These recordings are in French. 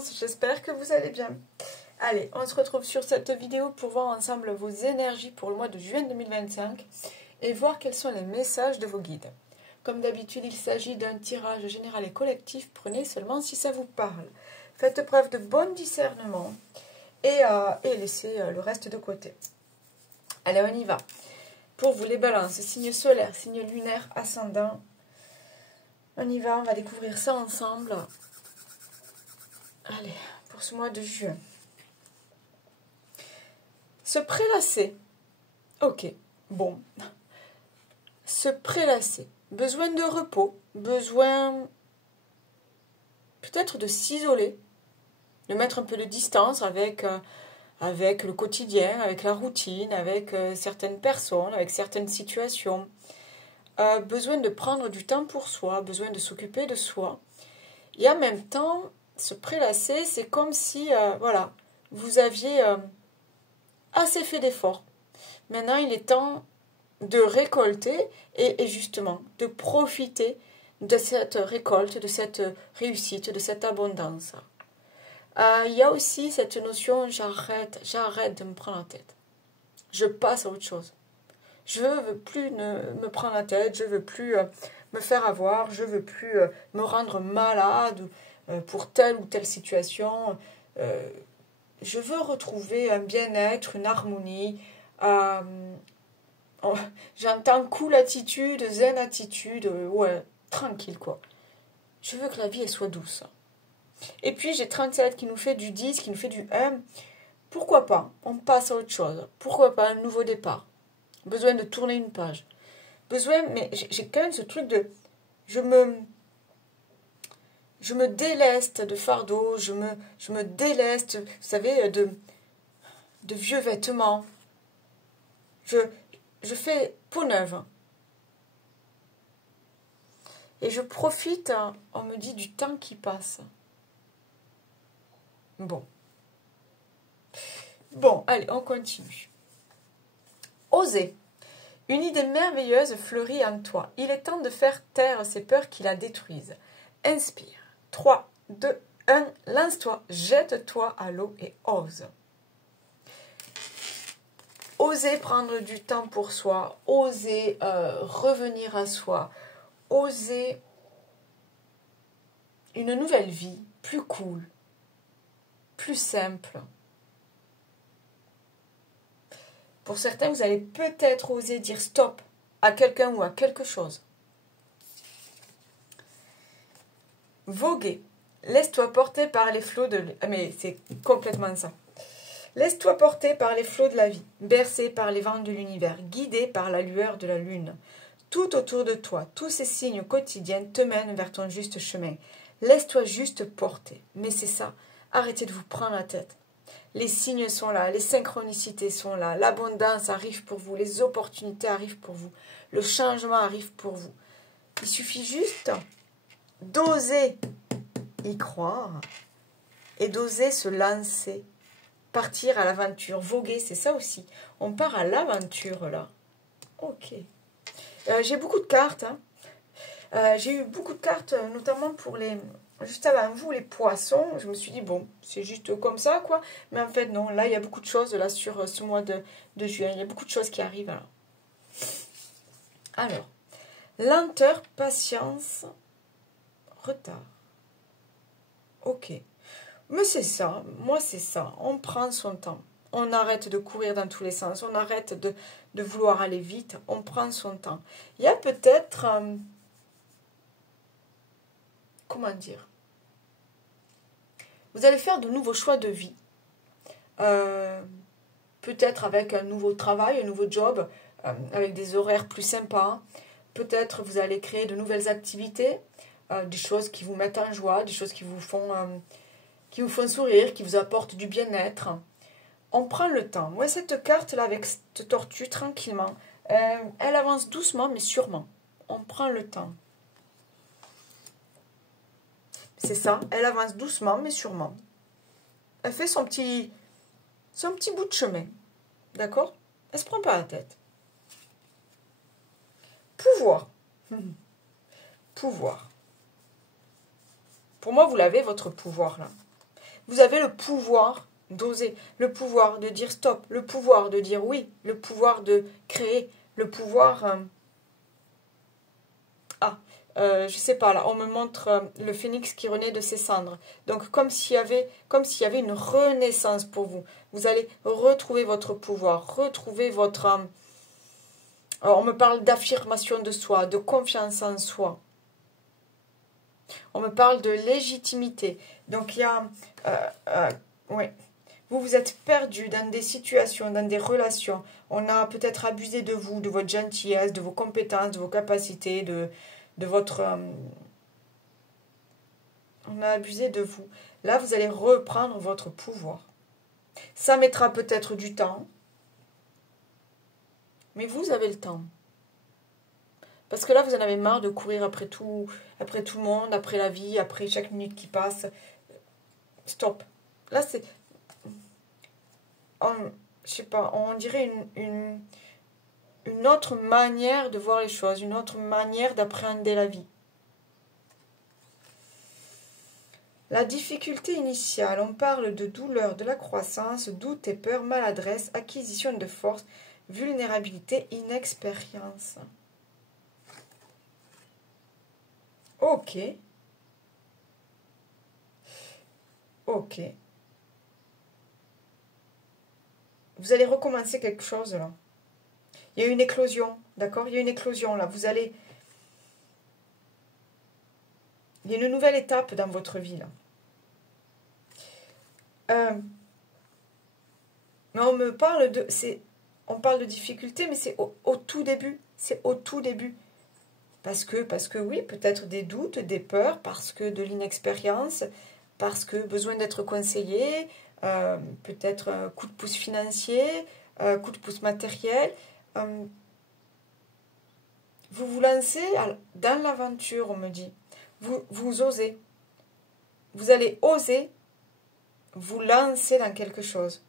Florence, j'espère que vous allez bien. Allez, on se retrouve sur cette vidéo pour voir ensemble vos énergies pour le mois de juin 2025 et voir quels sont les messages de vos guides. Comme d'habitude, il s'agit d'un tirage général et collectif, prenez seulement si ça vous parle. Faites preuve de bon discernement et laissez le reste de côté. Allez, on y va. Pour vous les balances, signe solaire, signe lunaire, ascendant. On y va, on va découvrir ça ensemble. Allez, pour ce mois de juin. Se prélasser. Ok, bon. Se prélasser. Besoin de repos. Besoin peut-être de s'isoler. De mettre un peu de distance avec le quotidien, avec la routine, avec certaines personnes, avec certaines situations. Besoin de prendre du temps pour soi, besoin de s'occuper de soi. Et en même temps, se prélasser, c'est comme si, voilà, vous aviez assez fait d'efforts. Maintenant, il est temps de récolter et justement de profiter de cette récolte, de cette réussite, de cette abondance. Il y a aussi cette notion, j'arrête de me prendre la tête. Je passe à autre chose. Je ne veux plus me prendre la tête, je ne veux plus me faire avoir, je ne veux plus me rendre malade pour telle ou telle situation. Je veux retrouver un bien-être, une harmonie. J'entends cool attitude, zen attitude, ouais, tranquille quoi. Je veux que la vie elle soit douce. Et puis j'ai 37 qui nous fait du 10, qui nous fait du 1. Pourquoi pas? On passe à autre chose. Pourquoi pas un nouveau départ? Besoin de tourner une page. Besoin, mais j'ai quand même ce truc de... Je me déleste de fardeaux, je me déleste, vous savez, de vieux vêtements. Je fais peau neuve. Et je profite, on me dit, du temps qui passe. Bon. Bon, allez, on continue. Oser. Une idée merveilleuse fleurit en toi. Il est temps de faire taire ces peurs qui la détruisent. Inspire. 3, 2, 1. Lance-toi, jette-toi à l'eau et ose. Oser prendre du temps pour soi. Oser revenir à soi. Oser une nouvelle vie plus cool, plus simple. Pour certains, vous allez peut-être oser dire stop à quelqu'un ou à quelque chose. Voguer. Laisse-toi porter par les flots de... Mais c'est complètement ça. Laisse-toi porter par les flots de la vie, bercé par les vents de l'univers, guidé par la lueur de la lune. Tout autour de toi, tous ces signes quotidiens te mènent vers ton juste chemin. Laisse-toi juste porter. Mais c'est ça, arrêtez de vous prendre la tête. Les signes sont là, les synchronicités sont là, l'abondance arrive pour vous, les opportunités arrivent pour vous, le changement arrive pour vous. Il suffit juste d'oser y croire et d'oser se lancer, partir à l'aventure, voguer, c'est ça aussi. On part à l'aventure là. Ok. J'ai beaucoup de cartes. J'ai eu beaucoup de cartes, notamment pour les... Juste avant vous, les poissons, je me suis dit, bon, c'est juste comme ça, quoi. Mais en fait, non, là, il y a beaucoup de choses, là, sur ce mois de juin. Il y a beaucoup de choses qui arrivent, là. Alors, lenteur, patience, retard. Ok. Mais c'est ça, moi, c'est ça. On prend son temps. On arrête de courir dans tous les sens. On arrête de vouloir aller vite. On prend son temps. Il y a peut-être... comment dire? Vous allez faire de nouveaux choix de vie. Peut-être avec un nouveau travail, un nouveau job, avec des horaires plus sympas. Peut-être vous allez créer de nouvelles activités, des choses qui vous mettent en joie, des choses qui vous font sourire, qui vous apportent du bien-être. On prend le temps. Moi, cette carte-là, avec cette tortue, tranquillement, elle avance doucement, mais sûrement. On prend le temps. C'est ça, elle avance doucement, mais sûrement. Elle fait son petit bout de chemin. D'accord? Elle ne se prend pas la tête. Pouvoir. Pouvoir. Pour moi, vous l'avez, votre pouvoir, là. Vous avez le pouvoir d'oser, le pouvoir de dire stop, le pouvoir de dire oui, le pouvoir de créer, le pouvoir... je sais pas, là, on me montre le phénix qui renaît de ses cendres. Donc, comme s'il y avait une renaissance pour vous. Vous allez retrouver votre pouvoir, retrouver votre... alors, on me parle d'affirmation de soi, de confiance en soi. On me parle de légitimité. Donc, il y a... ouais. Vous vous êtes perdu dans des situations, dans des relations. On a peut-être abusé de vous, de votre gentillesse, de vos compétences, de vos capacités, de votre... on a abusé de vous. Là, vous allez reprendre votre pouvoir. Ça mettra peut-être du temps, mais vous avez le temps. Parce que là, vous en avez marre de courir après tout le monde, après la vie, après chaque minute qui passe. Stop. Là, c'est... je sais pas, on dirait une autre manière de voir les choses, une autre manière d'appréhender la vie. La difficulté initiale, on parle de douleur, de la croissance, doute et peur, maladresse, acquisition de force, vulnérabilité, inexpérience. Ok. Ok. Vous allez recommencer quelque chose là. Il y a une éclosion, d'accord? Il y a une éclosion là. Vous allez... il y a une nouvelle étape dans votre vie là. Mais on me parle de... on parle de difficulté, mais c'est au tout début. C'est au tout début. Parce que oui, peut-être des doutes, des peurs, parce que de l'inexpérience, parce que besoin d'être conseillé, peut-être un coup de pouce financier, coup de pouce matériel. Vous vous lancez dans l'aventure, on me dit. Vous osez. Vous allez oser vous lancer dans quelque chose.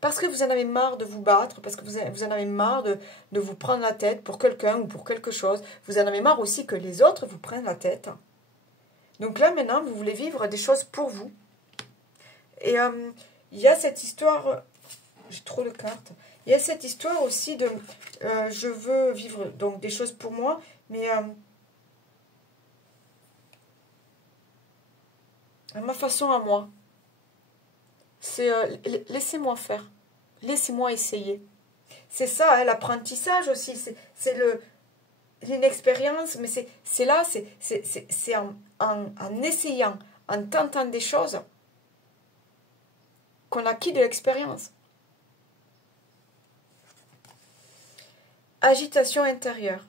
Parce que vous en avez marre de vous battre, parce que vous en avez marre de vous prendre la tête pour quelqu'un ou pour quelque chose. Vous en avez marre aussi que les autres vous prennent la tête. Donc là, maintenant, vous voulez vivre des choses pour vous. Et il y a cette histoire... j'ai trop de cartes. Il y a cette histoire aussi de... je veux vivre donc des choses pour moi, mais... à ma façon à moi. C'est laissez-moi faire. Laissez-moi essayer. C'est ça, hein, l'apprentissage aussi. C'est l'inexpérience, mais c'est là, c'est en essayant, en tentant des choses qu'on acquit de l'expérience. Agitation intérieure.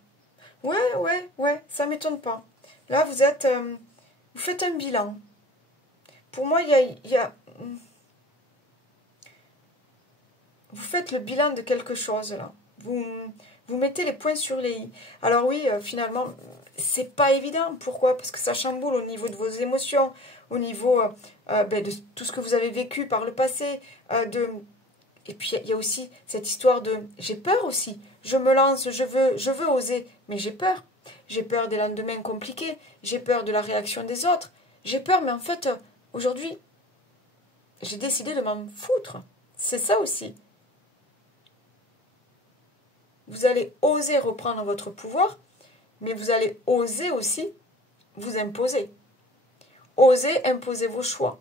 Ouais, ça m'étonne pas. Là, vous faites un bilan. Pour moi, il y a vous faites le bilan de quelque chose, là. Vous mettez les points sur les i. Alors oui, finalement, c'est pas évident. Pourquoi? Parce que ça chamboule au niveau de vos émotions, au niveau de tout ce que vous avez vécu par le passé. Et puis, il y a aussi cette histoire de... j'ai peur aussi. Je me lance, je veux oser, mais j'ai peur. J'ai peur des lendemains compliqués. J'ai peur de la réaction des autres. J'ai peur, mais en fait, aujourd'hui, j'ai décidé de m'en foutre. C'est ça aussi. Vous allez oser reprendre votre pouvoir, mais vous allez oser aussi vous imposer. Oser imposer vos choix.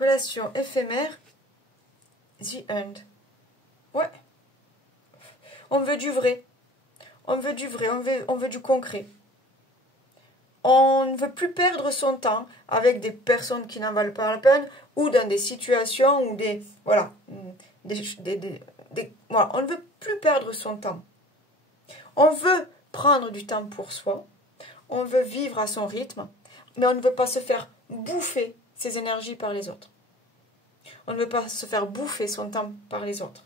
Relation éphémère. The End. Ouais. On veut du vrai. On veut du vrai. On veut du concret. On ne veut plus perdre son temps avec des personnes qui n'en valent pas la peine ou dans des situations où des... voilà. Voilà. On ne veut plus perdre son temps. On veut prendre du temps pour soi. On veut vivre à son rythme. Mais on ne veut pas se faire bouffer ses énergies par les autres. On ne veut pas se faire bouffer son temps par les autres.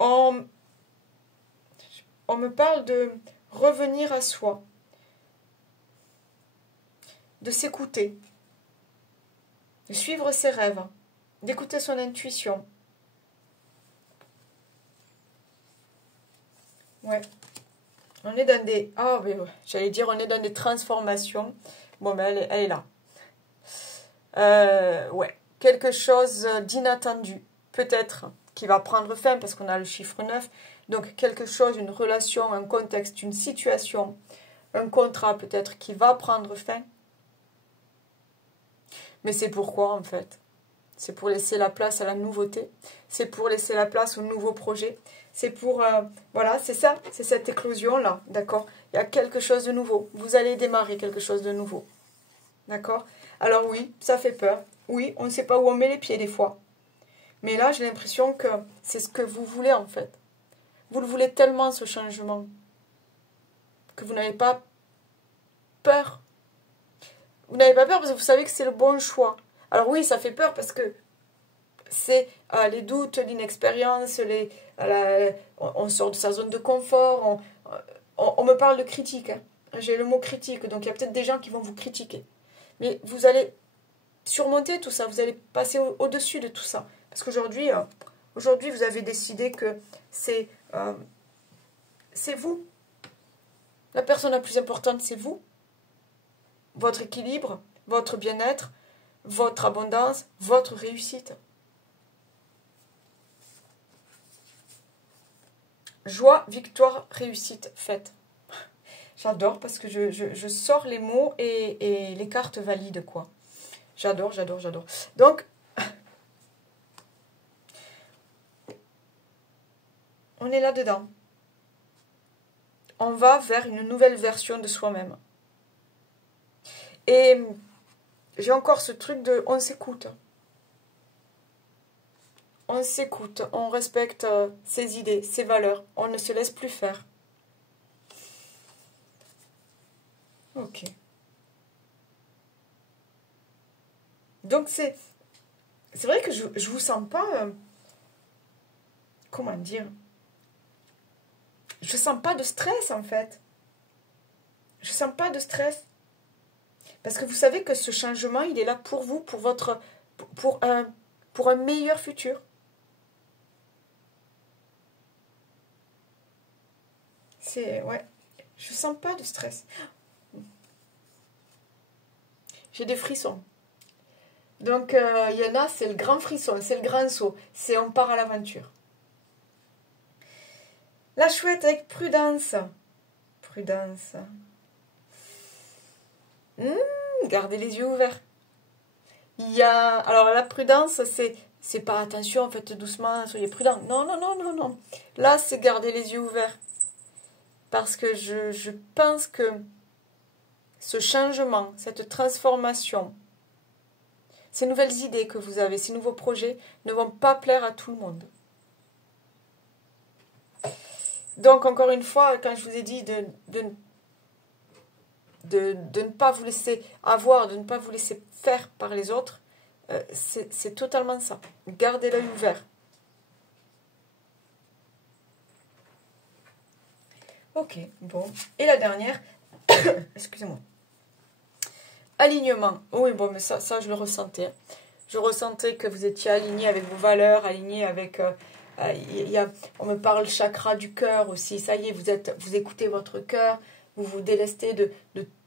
On me parle de revenir à soi, de s'écouter, de suivre ses rêves, d'écouter son intuition. Ouais. On est dans des... Ah oui, ouais. J'allais dire on est dans des transformations. Bon, ben elle est là. Ouais. Quelque chose d'inattendu, peut-être, qui va prendre fin parce qu'on a le chiffre 9. Donc, quelque chose, une relation, un contexte, une situation, un contrat peut-être qui va prendre fin. Mais c'est pourquoi, en fait? C'est pour laisser la place à la nouveauté. C'est pour laisser la place au nouveau projet. C'est pour... voilà, c'est ça. C'est cette éclosion-là, d'accord? Il y a quelque chose de nouveau. Vous allez démarrer quelque chose de nouveau. D'accord? Alors oui, ça fait peur. Oui, on ne sait pas où on met les pieds des fois. Mais là, j'ai l'impression que c'est ce que vous voulez, en fait. Vous le voulez tellement, ce changement, que vous n'avez pas peur. Vous n'avez pas peur parce que vous savez que c'est le bon choix. Alors oui, ça fait peur parce que c'est les doutes, l'inexpérience, on sort de sa zone de confort, on me parle de critique. Hein. J'ai le mot critique, donc il y a peut-être des gens qui vont vous critiquer. Mais vous allez surmonter tout ça, vous allez passer au-dessus de tout ça. Parce qu'aujourd'hui, vous avez décidé que c'est vous. La personne la plus importante, c'est vous. Votre équilibre, votre bien-être, votre abondance, votre réussite. Joie, victoire, réussite, fête. J'adore parce que je sors les mots et les cartes valident, quoi. J'adore, j'adore, j'adore. Donc, on est là-dedans. On va vers une nouvelle version de soi-même. Et j'ai encore ce truc de on s'écoute. On s'écoute, on respecte ses idées, ses valeurs. On ne se laisse plus faire. Ok. Donc c'est vrai que je vous sens pas... comment dire? Je sens pas de stress en fait. Je sens pas de stress. Parce que vous savez que ce changement, il est là pour vous, pour un meilleur futur. Ouais, je sens pas de stress. J'ai des frissons. Donc, il y en a, c'est le grand frisson, c'est le grand saut. C'est on part à l'aventure. La chouette avec prudence. Prudence. Gardez les yeux ouverts. Alors, la prudence, c'est pas attention, faites doucement, soyez prudent. Non, non, non, non, non. Là, c'est garder les yeux ouverts. Parce que je pense que ce changement, cette transformation, ces nouvelles idées que vous avez, ces nouveaux projets ne vont pas plaire à tout le monde. Donc, encore une fois, quand je vous ai dit de ne pas vous laisser avoir, de ne pas vous laisser faire par les autres, c'est totalement ça. Gardez l'œil ouvert. Ok, bon. Et la dernière, excusez-moi. Alignement. Oui, bon, mais ça je le ressentais. Je ressentais que vous étiez aligné avec vos valeurs, aligné avec... on me parle chakra du cœur aussi. Ça y est, vous écoutez votre cœur, vous vous délestez de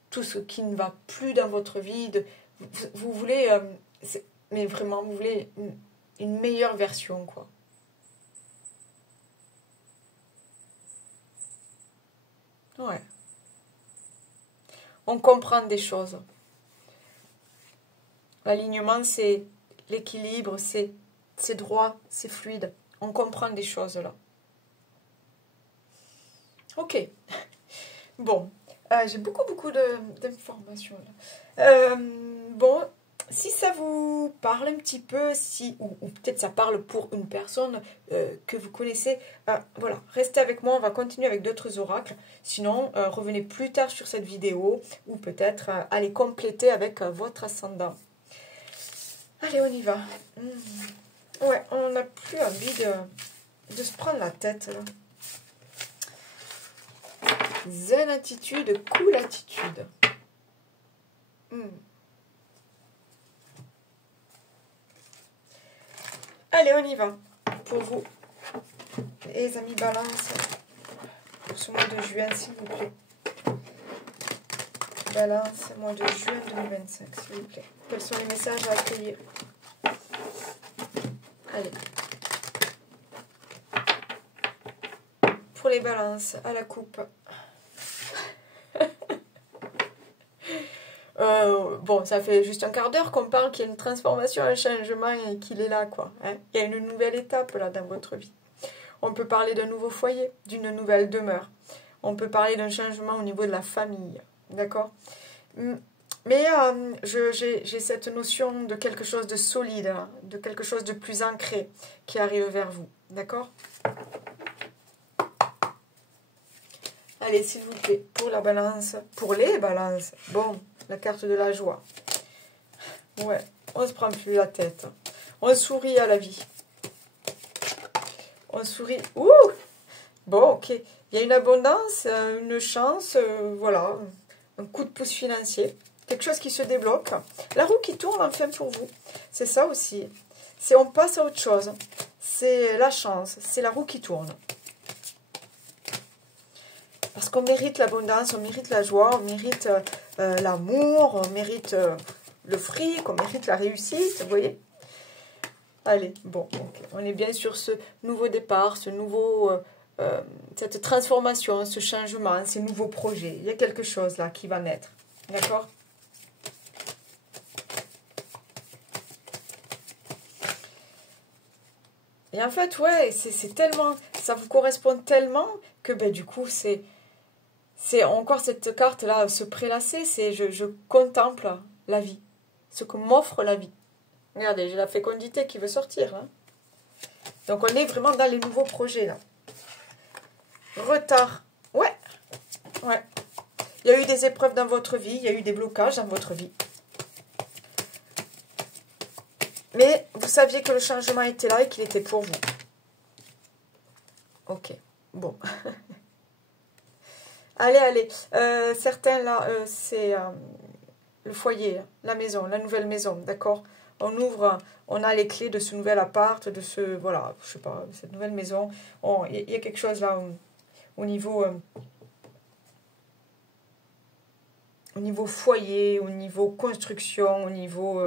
tout ce qui ne va plus dans votre vie. Vous voulez... mais vraiment, vous voulez une meilleure version, quoi. Ouais. On comprend des choses. L'alignement, c'est l'équilibre, c'est droit, c'est fluide. On comprend des choses là. Ok. Bon, j'ai beaucoup d'informations là. Bon, si ça vous parle un petit peu, ou peut-être ça parle pour une personne que vous connaissez, voilà, restez avec moi, on va continuer avec d'autres oracles. Sinon, revenez plus tard sur cette vidéo, ou peut-être allez compléter avec votre ascendant. Allez, on y va. Ouais, on n'a plus envie de se prendre la tête, là. Zen attitude, cool attitude. Allez, on y va. Pour vous, les amis balance. pour ce mois de juin, s'il vous plaît. Balance, mois de juin 2025, s'il vous plaît. Quels sont les messages à accueillir? Allez. Pour les balances, à la coupe. Bon, ça fait juste un quart d'heure qu'on parle qu'il y a une transformation, un changement et qu'il est là, quoi. Hein. Il y a une nouvelle étape, là, dans votre vie. On peut parler d'un nouveau foyer, d'une nouvelle demeure. On peut parler d'un changement au niveau de la famille. D'accord? Mais j'ai cette notion de quelque chose de solide, hein, de quelque chose de plus ancré qui arrive vers vous. D'accord? Allez, s'il vous plaît, pour la balance, pour les balances. Bon, la carte de la joie. Ouais, on se prend plus la tête. On sourit à la vie. On sourit. Ouh! Bon, ok. Il y a une abondance, une chance, voilà. Un coup de pouce financier. Quelque chose qui se débloque. La roue qui tourne enfin pour vous. C'est ça aussi. C'est on passe à autre chose. C'est la chance. C'est la roue qui tourne. Parce qu'on mérite l'abondance, on mérite la joie, on mérite l'amour, on mérite le fric, on mérite la réussite, vous voyez? Allez, bon, okay. On est bien sur ce nouveau départ, cette transformation, ce changement, ces nouveaux projets. Il y a quelque chose là qui va naître, d'accord? Et en fait, ouais, c'est tellement, ça vous correspond tellement que ben, du coup, c'est encore cette carte-là, se prélasser, c'est je contemple la vie, ce que m'offre la vie. Regardez, j'ai la fécondité qui veut sortir. Hein. Donc, on est vraiment dans les nouveaux projets, là. Retard. Ouais. Ouais. Il y a eu des épreuves dans votre vie, il y a eu des blocages dans votre vie. Mais vous saviez que le changement était là et qu'il était pour vous. Ok. Bon. Allez, allez. Certains, là, c'est le foyer, la maison, la nouvelle maison, d'accord? On ouvre, on a les clés de ce nouvel appart, de ce, voilà, je sais pas, cette nouvelle maison. Il y a quelque chose là au niveau foyer, au niveau construction, au niveau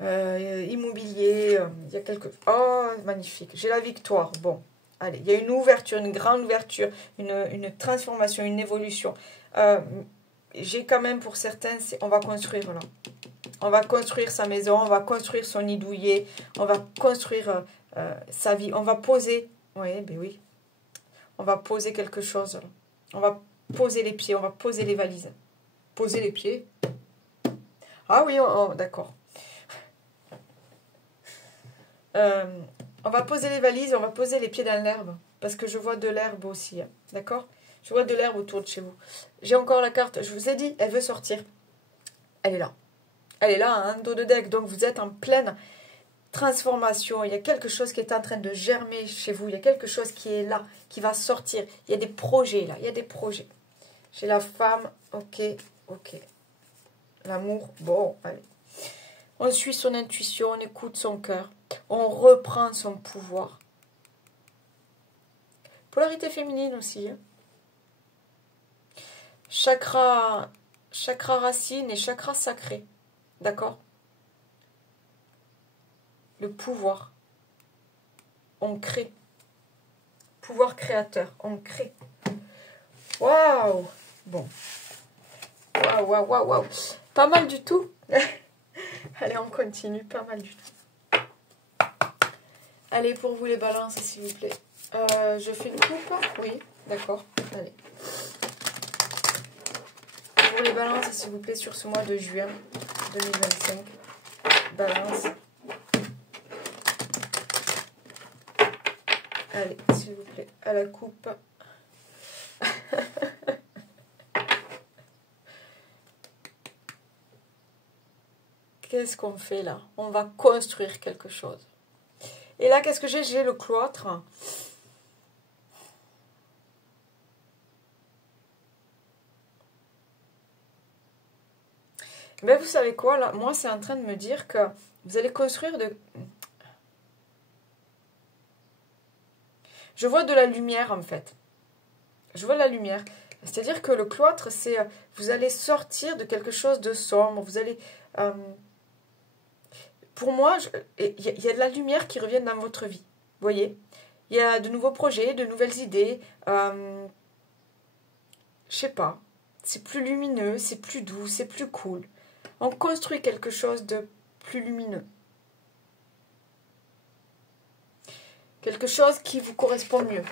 immobilier. Il y a quelque... Oh, magnifique. J'ai la victoire. Bon, allez, il y a une ouverture, une grande ouverture, une transformation, une évolution. J'ai quand même pour certains, on va construire, voilà. On va construire sa maison, on va construire son nid douillet, on va construire sa vie, on va poser, oui, ben oui, on va poser quelque chose, là. On va poser les pieds, on va poser les valises. Poser les pieds. Ah oui, d'accord. On va poser les valises, on va poser les pieds dans l'herbe, parce que je vois de l'herbe aussi, hein, d'accord? Je vois de l'herbe autour de chez vous. J'ai encore la carte, je vous ai dit, elle veut sortir. Elle est là. Elle est là, un dos de deck, donc vous êtes en pleine transformation. Il y a quelque chose qui est en train de germer chez vous. Il y a quelque chose qui est là, qui va sortir. Il y a des projets là, il y a des projets. J'ai la femme, ok, ok. L'amour, bon, allez. On suit son intuition, on écoute son cœur. On reprend son pouvoir. Polarité féminine aussi. Hein. Chakra racine et chakra sacré. D'accord? Le pouvoir. On crée. Pouvoir créateur. On crée. Waouh! Bon. Waouh, waouh, waouh, waouh. Pas mal du tout. Allez, on continue. Pas mal du tout. Allez, pour vous les balances, s'il vous plaît. Je fais une coupe? Oui, d'accord. Allez. Pour les balances, s'il vous plaît, sur ce mois de juin 2025. Balance. Allez, s'il vous plaît, à la coupe. Qu'est-ce qu'on fait là? On va construire quelque chose. Et là, qu'est-ce que j'ai? J'ai le cloître. Mais vous savez quoi, là, moi, c'est en train de me dire que vous allez construire de... Je vois de la lumière, en fait. Je vois la lumière. C'est-à-dire que le cloître, c'est... vous allez sortir de quelque chose de sombre. Vous allez... pour moi, il y a de la lumière qui revient dans votre vie. Vous voyez? Il y a de nouveaux projets, de nouvelles idées. Je sais pas. C'est plus lumineux, c'est plus doux, c'est plus cool. On construit quelque chose de plus lumineux. Quelque chose qui vous correspond mieux.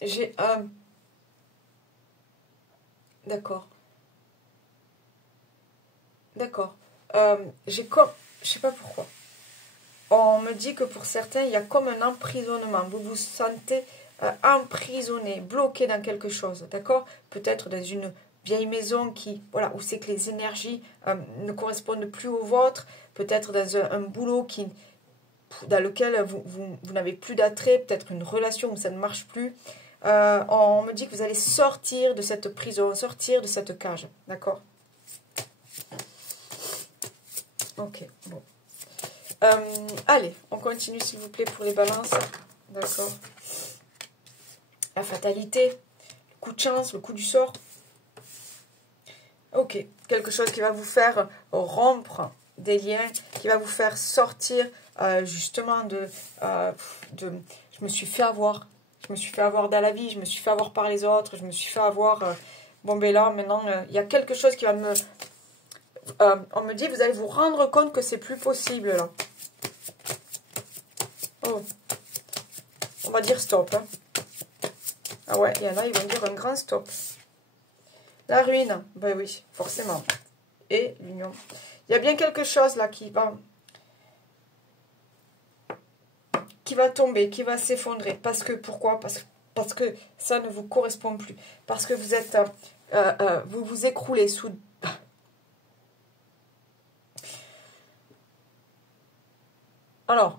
J'ai un... D'accord. D'accord. J'ai comme... Je sais pas pourquoi. On me dit que pour certains, il y a comme un emprisonnement. Vous vous sentez emprisonné, bloqué dans quelque chose. D'accord? Peut-être dans une vieille maison qui, voilà, où c'est que les énergies ne correspondent plus aux vôtres. Peut-être dans un boulot dans lequel vous n'avez plus d'attrait. Peut-être une relation où ça ne marche plus. On me dit que vous allez sortir de cette prison, sortir de cette cage. D'accord? Ok, bon. Allez, on continue s'il vous plaît pour les balances. D'accord. La fatalité, le coup de chance, le coup du sort. Ok, quelque chose qui va vous faire rompre des liens, qui va vous faire sortir justement je me suis fait avoir. Je me suis fait avoir dans la vie, je me suis fait avoir par les autres, je me suis fait avoir... bon, ben là, maintenant, il y a quelque chose qui va me... on me dit, vous allez vous rendre compte que c'est plus possible, là. Oh. On va dire stop. Hein. Ah ouais, il y en a, ils vont dire un grand stop. La ruine, ben oui, forcément. Et l'union. Il y a bien quelque chose, là, qui va tomber, qui va s'effondrer. Parce que, pourquoi? Parce que ça ne vous correspond plus. Parce que vous êtes... vous vous écroulez sous... Alors,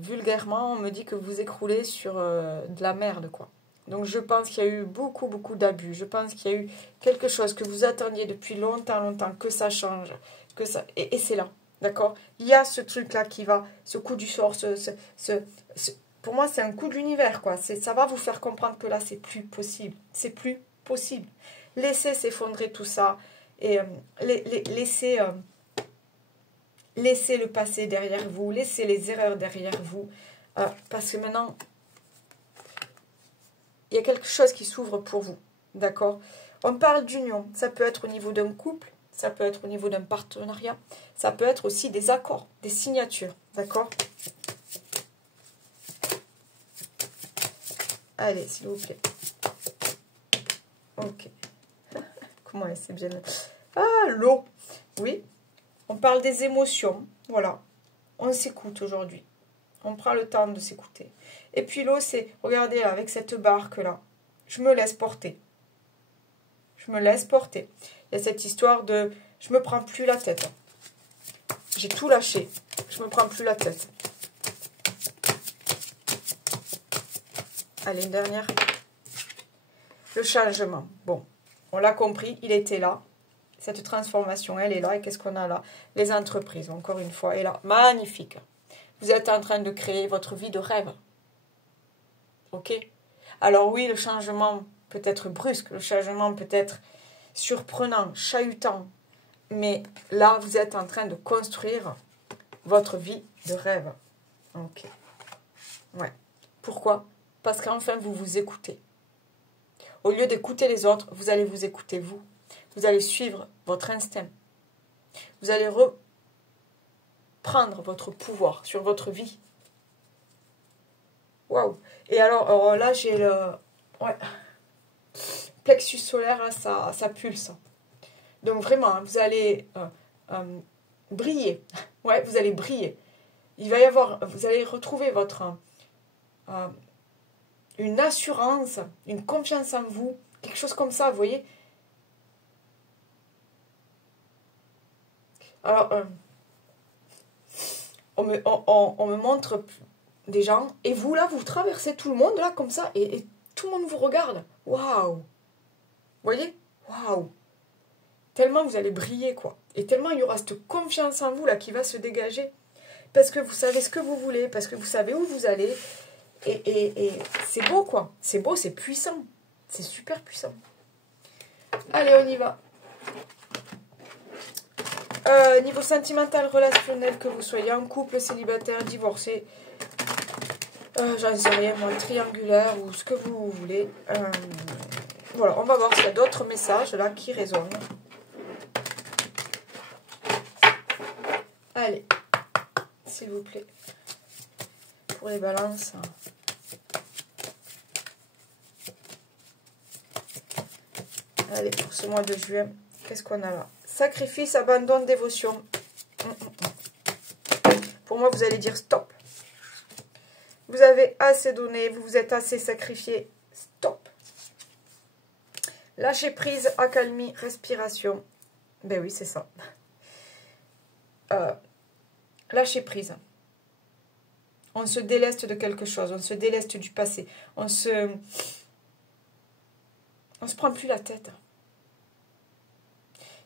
vulgairement, on me dit que vous écroulez sur de la merde, quoi. Donc, je pense qu'il y a eu beaucoup, beaucoup d'abus. Je pense qu'il y a eu quelque chose que vous attendiez depuis longtemps, longtemps, que ça change. Et c'est là, d'accord? Il y a ce truc-là qui va, ce coup du sort, pour moi, c'est un coup de l'univers, quoi. Ça va vous faire comprendre que là, c'est plus possible. C'est plus possible. Laissez s'effondrer tout ça et laissez... laissez le passé derrière vous, laissez les erreurs derrière vous, parce que maintenant, il y a quelque chose qui s'ouvre pour vous, d'accord? On parle d'union, ça peut être au niveau d'un couple, ça peut être au niveau d'un partenariat, ça peut être aussi des accords, des signatures, d'accord? Allez, s'il vous plaît. Ok. Comment elle s'est bien... Ah, l'eau. Oui. On parle des émotions, voilà. On s'écoute aujourd'hui. On prend le temps de s'écouter. Et puis l'eau, c'est, regardez là, avec cette barque-là, je me laisse porter. Je me laisse porter. Il y a cette histoire de, je me prends plus la tête. J'ai tout lâché. Je me prends plus la tête. Allez, une dernière. Le changement. Bon, on l'a compris, il était là. Cette transformation, elle est là. Et qu'est-ce qu'on a là? Les entreprises, encore une fois, est là. Magnifique. Vous êtes en train de créer votre vie de rêve. Ok? Alors oui, le changement peut être brusque. Le changement peut être surprenant, chahutant. Mais là, vous êtes en train de construire votre vie de rêve. Ok. Ouais. Pourquoi? Parce qu'enfin, vous vous écoutez. Au lieu d'écouter les autres, vous allez vous écouter vous. Vous allez suivre votre instinct. Vous allez reprendre votre pouvoir sur votre vie. Waouh! Et alors là, j'ai le plexus solaire, là, ça pulse. Donc vraiment, hein, vous allez briller. Ouais, vous allez briller. Il va y avoir, vous allez retrouver votre une assurance, une confiance en vous, quelque chose comme ça, vous voyez. Alors, on me montre des gens, et vous là, vous traversez tout le monde là comme ça, et tout le monde vous regarde. Waouh! Vous voyez? Waouh! Tellement vous allez briller, quoi. Et tellement il y aura cette confiance en vous là qui va se dégager. parce que vous savez ce que vous voulez, parce que vous savez où vous allez. Et c'est beau, quoi. C'est beau, c'est puissant. C'est super puissant. Allez, on y va. Niveau sentimental, relationnel, que vous soyez en couple, célibataire, divorcé, j'en sais rien, moi, triangulaire ou ce que vous voulez. Voilà, on va voir s'il y a d'autres messages là qui résonnent. Allez, s'il vous plaît, pour les balances. Allez, pour ce mois de juin, qu'est-ce qu'on a là? Sacrifice, abandon, dévotion. Pour moi, vous allez dire stop. Vous avez assez donné, vous vous êtes assez sacrifié. Stop. Lâcher prise, accalmie, respiration. Ben oui, c'est ça. Lâcher prise. On se déleste de quelque chose, on se déleste du passé. On se prend plus la tête.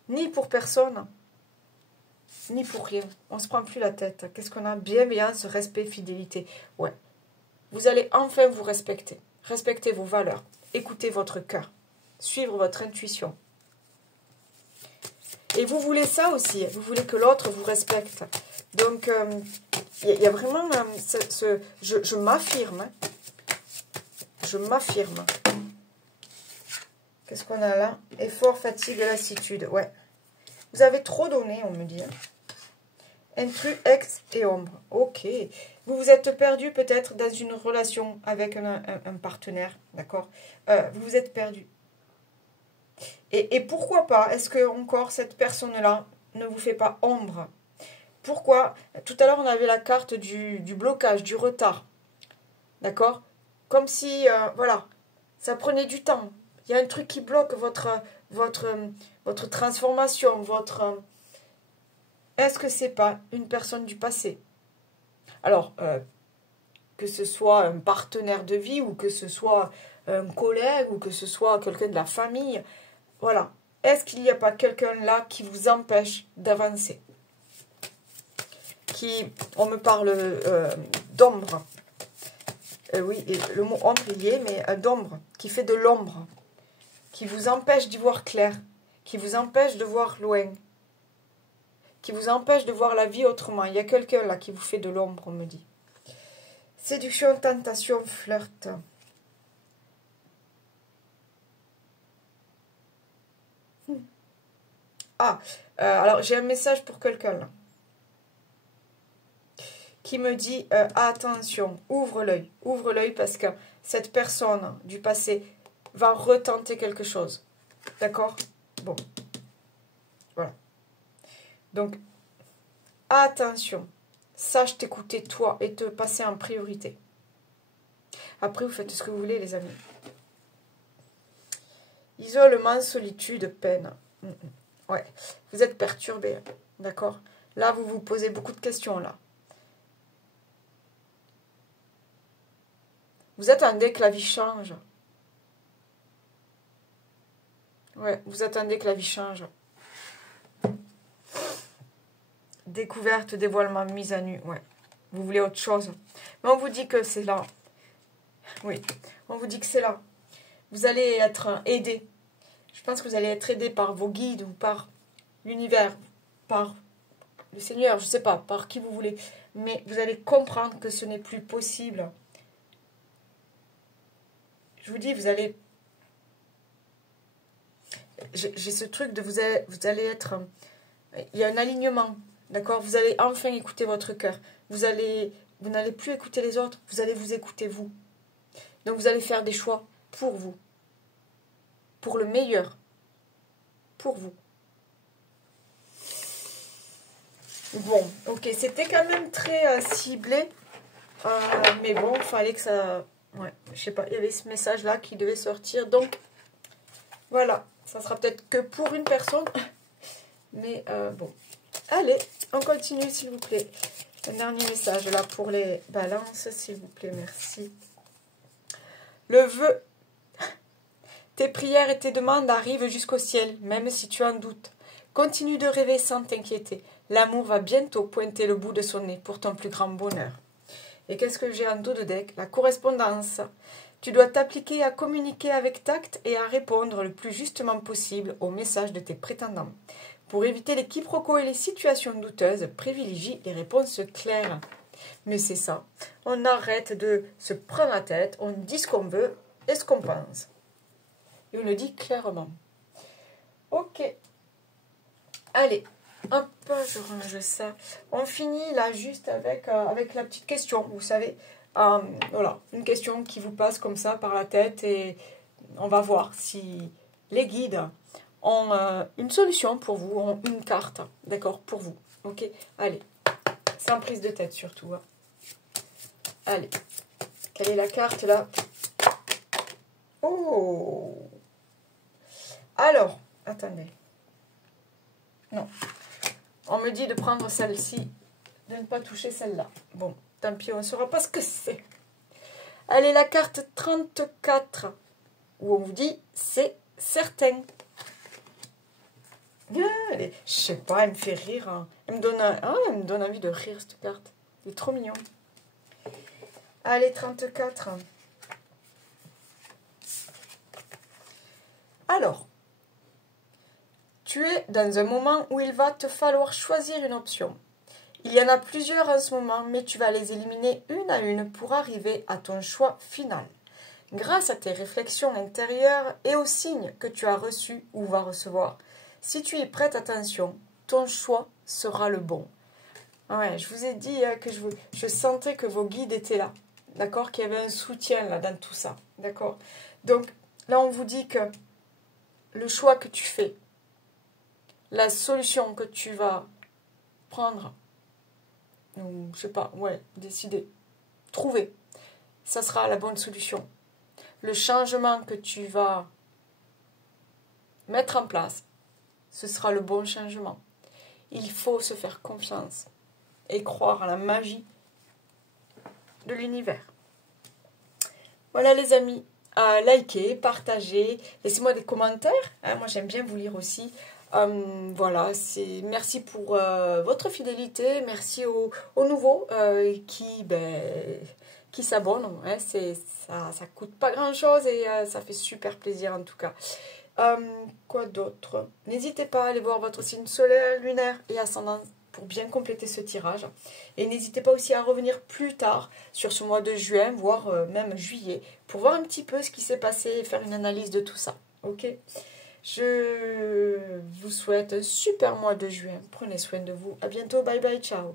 Ni pour personne, ni pour rien. On se prend plus la tête. Qu'est-ce qu'on a? Bienveillance, respect, fidélité. Ouais. Vous allez enfin vous respecter. Respectez vos valeurs. Écoutez votre cœur. Suivre votre intuition. Et vous voulez ça aussi. Vous voulez que l'autre vous respecte. Donc, il y a vraiment je m'affirme. Je m'affirme. Qu'est-ce qu'on a là? Effort, fatigue, lassitude. Ouais. Vous avez trop donné, on me dit. Intrus, ex et ombre. Ok. Vous vous êtes perdu peut-être dans une relation avec un partenaire. D'accord? Vous vous êtes perdu. Et pourquoi pas? Est-ce que encore cette personne-là ne vous fait pas ombre? Pourquoi? Tout à l'heure, on avait la carte du blocage, du retard. D'accord? Comme si, voilà, ça prenait du temps. Il y a un truc qui bloque votre transformation, votre... Est-ce que c'est pas une personne du passé? Alors, que ce soit un partenaire de vie, ou que ce soit un collègue, ou que ce soit quelqu'un de la famille, voilà. Est-ce qu'il n'y a pas quelqu'un là qui vous empêche d'avancer? On me parle d'ombre. Oui, et le mot ombre est lié, mais d'ombre, qui fait de l'ombre, qui vous empêche d'y voir clair, qui vous empêche de voir loin, qui vous empêche de voir la vie autrement. Il y a quelqu'un là qui vous fait de l'ombre, on me dit. Séduction, tentation, flirt. Alors j'ai un message pour quelqu'un là, qui me dit attention, ouvre l'œil parce que cette personne du passé va retenter quelque chose. D'accord? Bon. Voilà. Donc, attention. Sache t'écouter toi et te passer en priorité. Après, vous faites ce que vous voulez, les amis. Isolement, solitude, peine. Ouais. Vous êtes perturbé. D'accord? Là, vous vous posez beaucoup de questions, là. Vous attendez que la vie change. Ouais, vous attendez que la vie change. Découverte, dévoilement, mise à nu. Ouais. Vous voulez autre chose. Mais on vous dit que c'est là. Oui. On vous dit que c'est là. Vous allez être aidé. Je pense que vous allez être aidé par vos guides ou par l'univers, par le Seigneur, je ne sais pas, par qui vous voulez. Mais vous allez comprendre que ce n'est plus possible. Je vous dis, vous allez... J'ai ce truc de vous allez être... Il y a un alignement. D'accord? Vous allez enfin écouter votre cœur. Vous n'allez plus écouter les autres. Vous allez vous écouter vous. Donc vous allez faire des choix pour vous. Pour le meilleur. Pour vous. Bon, ok. C'était quand même très ciblé. Mais bon, il fallait que ça... Ouais, je sais pas. Il y avait ce message-là qui devait sortir. Donc, voilà. Ça sera peut-être que pour une personne. Mais bon. Allez, on continue s'il vous plaît. Un dernier message là pour les balances, s'il vous plaît, merci. Le vœu. Tes prières et tes demandes arrivent jusqu'au ciel, même si tu en doutes. Continue de rêver sans t'inquiéter. L'amour va bientôt pointer le bout de son nez pour ton plus grand bonheur. Et qu'est-ce que j'ai en dos de deck? La correspondance. Tu dois t'appliquer à communiquer avec tact et à répondre le plus justement possible aux messages de tes prétendants. Pour éviter les quiproquos et les situations douteuses, privilégie les réponses claires. Mais c'est ça, on arrête de se prendre la tête, on dit ce qu'on veut et ce qu'on pense. Et on le dit clairement. Ok. Allez, hop, je range ça. On finit là juste avec la petite question, vous savez. Voilà, une question qui vous passe comme ça par la tête et on va voir si les guides ont une solution pour vous, ont une carte, d'accord, pour vous. Ok, allez, sans prise de tête surtout. Hein. Allez, quelle est la carte là? Oh! Alors, attendez. Non. On me dit de prendre celle-ci, de ne pas toucher celle-là. Bon, tant pis, on ne saura pas ce que c'est. Allez, la carte 34, où on vous dit c'est certain. Allez, je sais pas, elle me fait rire. Hein. Elle me donne envie de rire, cette carte. Elle est trop mignon. Allez, 34. Alors, tu es dans un moment où il va te falloir choisir une option. Il y en a plusieurs en ce moment, mais tu vas les éliminer une à une pour arriver à ton choix final. Grâce à tes réflexions intérieures et aux signes que tu as reçus ou vas recevoir, si tu y prêtes attention, ton choix sera le bon. Ouais, je vous ai dit que je sentais que vos guides étaient là, d'accord, qu'il y avait un soutien là dans tout ça, d'accord. Donc là, on vous dit que le choix que tu fais, la solution que tu vas prendre, ou je sais pas, ouais, décider, trouver, ça sera la bonne solution. Le changement que tu vas mettre en place, ce sera le bon changement. Il faut se faire confiance et croire à la magie de l'univers. Voilà les amis, likez, partagez, laissez-moi des commentaires. Hein, moi j'aime bien vous lire aussi. Voilà, merci pour votre fidélité, merci aux nouveaux qui s'abonnent. Hein, ça coûte pas grand chose et ça fait super plaisir en tout cas. Quoi d'autre? N'hésitez pas à aller voir votre signe solaire, lunaire et ascendant pour bien compléter ce tirage. Et n'hésitez pas aussi à revenir plus tard sur ce mois de juin, voire même juillet, pour voir un petit peu ce qui s'est passé et faire une analyse de tout ça. Ok? Je vous souhaite un super mois de juin. Prenez soin de vous. À bientôt. Bye bye. Ciao.